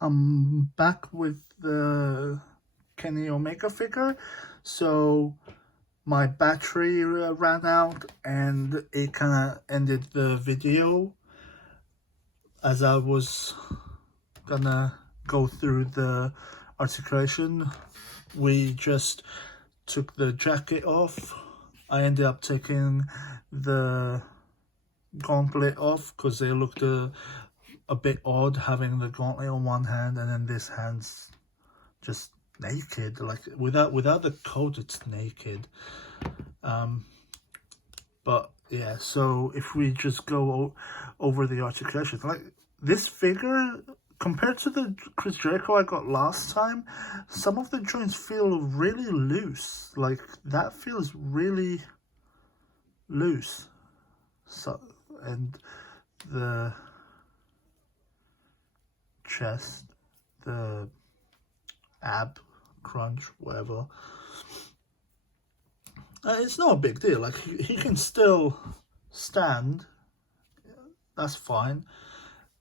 I'm back with the Kenny Omega figure. So my battery ran out and it kind of ended the video as I was gonna go through the articulation. We just took the jacket off. I ended up taking the gauntlet off because they looked a bit odd having the gauntlet on one hand and then this hand's just naked, like without the coat it's naked. But yeah, so if we just go over the articulation, like this figure compared to the Chris Jericho I got last time, some of the joints feel really loose. Like that feels really loose. So, and the chest, the ab crunch, whatever, it's not a big deal. Like he can still stand, that's fine.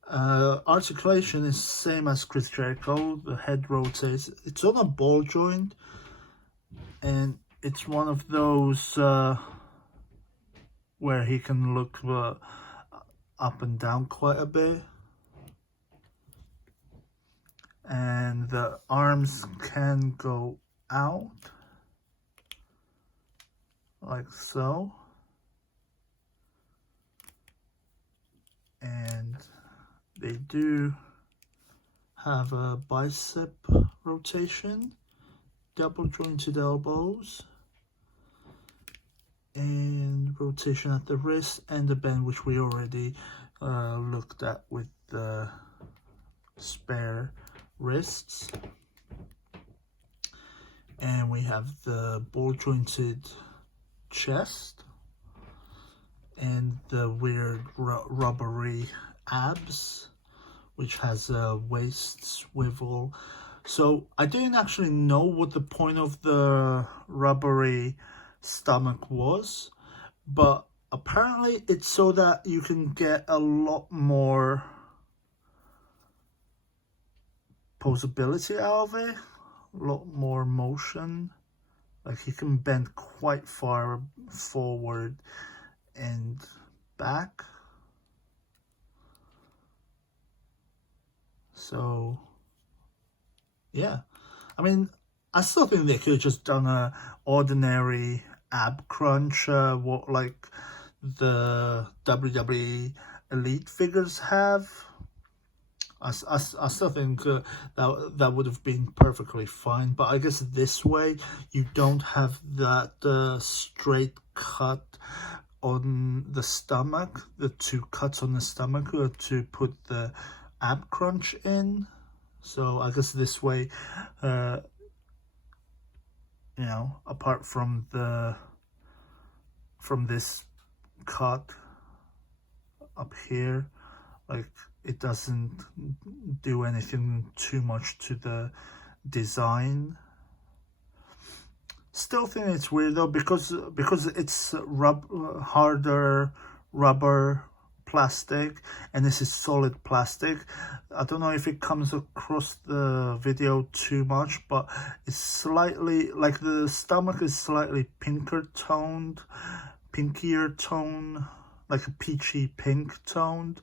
Articulation is same as Chris Jericho. The head rotates. It's on a ball joint, and it's one of those where he can look up and down quite a bit. And the arms can go out like so. And they do have a bicep rotation, double jointed elbows, and rotation at the wrist and the bend, which we already looked at with the spare wrists. And we have the ball jointed chest and the weird rubbery abs, which has a waist swivel. So I didn't actually know what the point of the rubbery stomach was, but apparently it's so that you can get a lot more posability out of it, a lot more motion. Like he can bend quite far forward and back. So yeah, I mean, I still think they could have just done a ordinary ab crunch, what like the WWE Elite figures have. I still think that would have been perfectly fine, but I guess this way you don't have that straight cut on the stomach, the two cuts on the stomach to put the ab crunch in. So I guess this way, apart from this cut up here, like it doesn't do anything too much to the design. Still think it's weird though because it's harder rubber plastic and this is solid plastic. I don't know if it comes across the video too much, but it's slightly like the stomach is slightly pinkier toned, like a peachy pink toned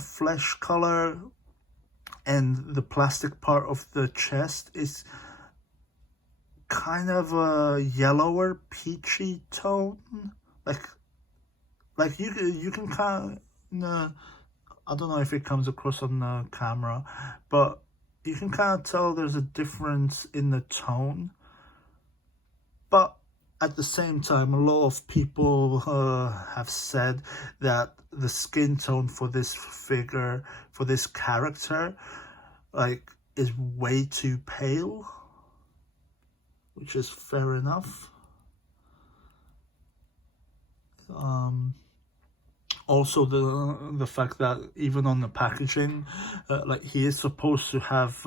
flesh color, and the plastic part of the chest is kind of a yellower peachy tone, like you can kind of, I don't know if it comes across on the camera, but you can kind of tell there's a difference in the tone. But at the same time, a lot of people have said that the skin tone for this figure, for this character, like is way too pale, which is fair enough. Also the fact that even on the packaging, like he is supposed to have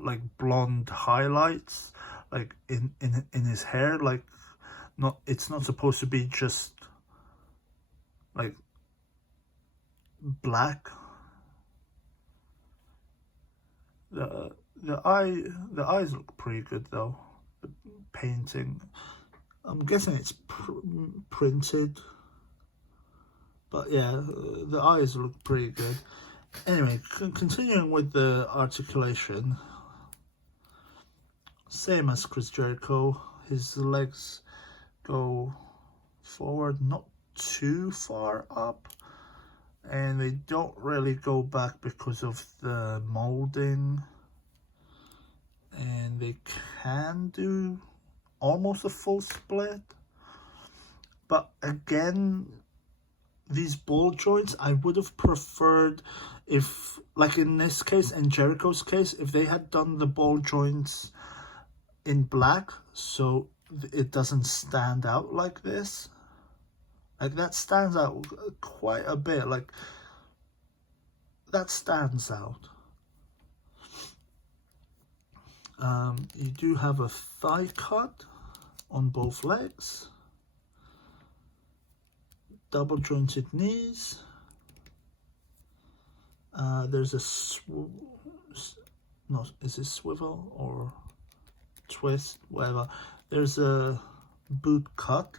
like blonde highlights like in his hair, like it's not supposed to be just like black. the eyes look pretty good though. The painting, I'm guessing it's printed, but yeah, the eyes look pretty good. Anyway, continuing with the articulation, same as Chris Jericho, his legs go forward, not too far up, and they don't really go back because of the molding, and they can do almost a full split, but again, these ball joints, I would have preferred if, like in this case, in Jericho's case, if they had done the ball joints in black so it doesn't stand out like this. Like that stands out quite a bit, like that stands out. You do have a thigh cut on both legs, double jointed knees. There's a no, is it swivel or twist, whatever. There's a boot cut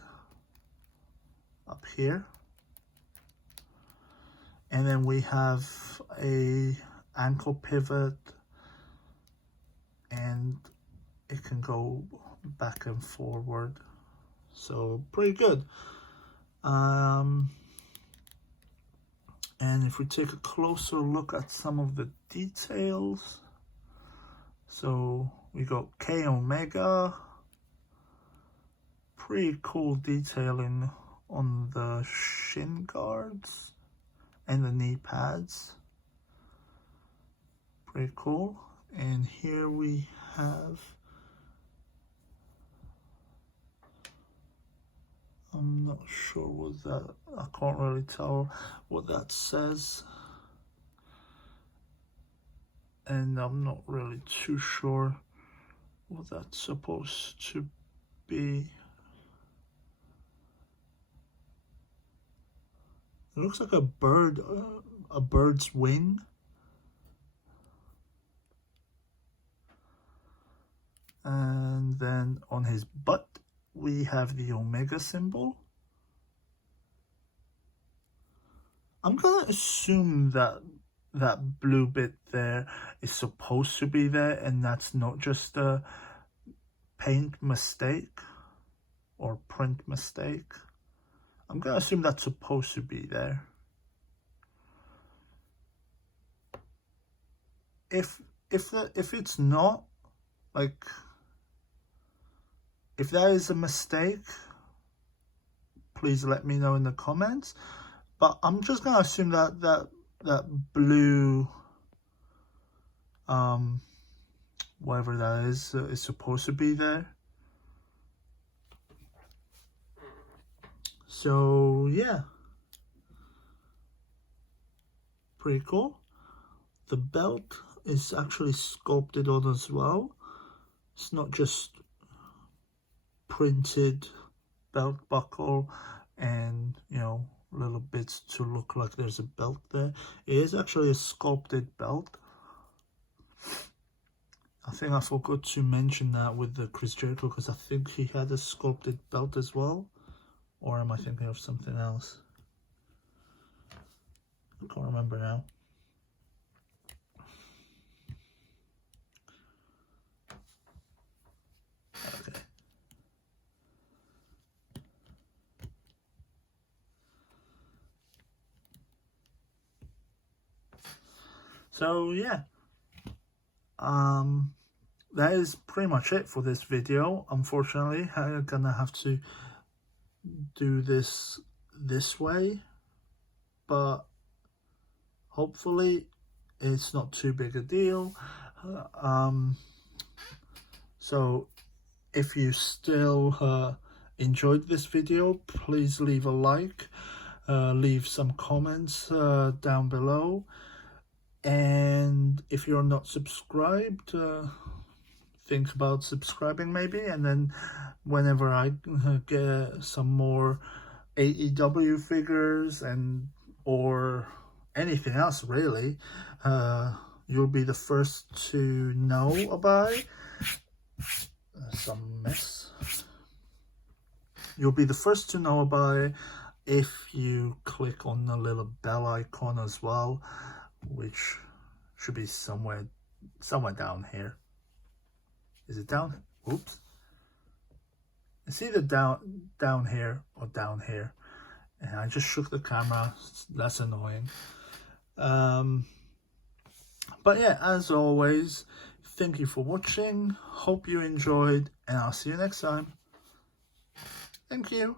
up here, and then we have a ankle pivot, and it can go back and forward, so pretty good. And if we take a closer look at some of the details, so we got Kenny Omega, pretty cool detailing on the shin guards and the knee pads, pretty cool. And here we have, I'm not sure what that, I can't really tell what that says, and I'm not really too sure what that's supposed to be. It looks like a bird, a bird's wing. And then on his butt, we have the Omega symbol. I'm gonna assume that that blue bit there is supposed to be there, and that's not just a paint mistake or print mistake. I'm gonna assume that's supposed to be there. If it's not, like, if that is a mistake, please let me know in the comments. But I'm just gonna assume that that blue, whatever that is supposed to be there. So yeah, pretty cool. The belt is actually sculpted on as well. It's not just printed belt buckle and, you know, little bits to look like there's a belt there. It is actually a sculpted belt. I think I forgot to mention that with the Chris Jericho, because I think he had a sculpted belt as well. Or am I thinking of something else? I can't remember now. Okay. So yeah, that is pretty much it for this video. Unfortunately, I'm gonna have to do this way, but hopefully it's not too big a deal. So if you still enjoyed this video, please leave a like, leave some comments down below, and if you're not subscribed, think about subscribing maybe, and then whenever I get some more AEW figures and or anything else really, you'll be the first to know about it. Some mess. You'll be the first to know about it if you click on the little bell icon as well, which should be somewhere down here. Is it down? Oops. It's either down here or down here. And I just shook the camera. That's annoying. But yeah, as always, thank you for watching. Hope you enjoyed, and I'll see you next time. Thank you.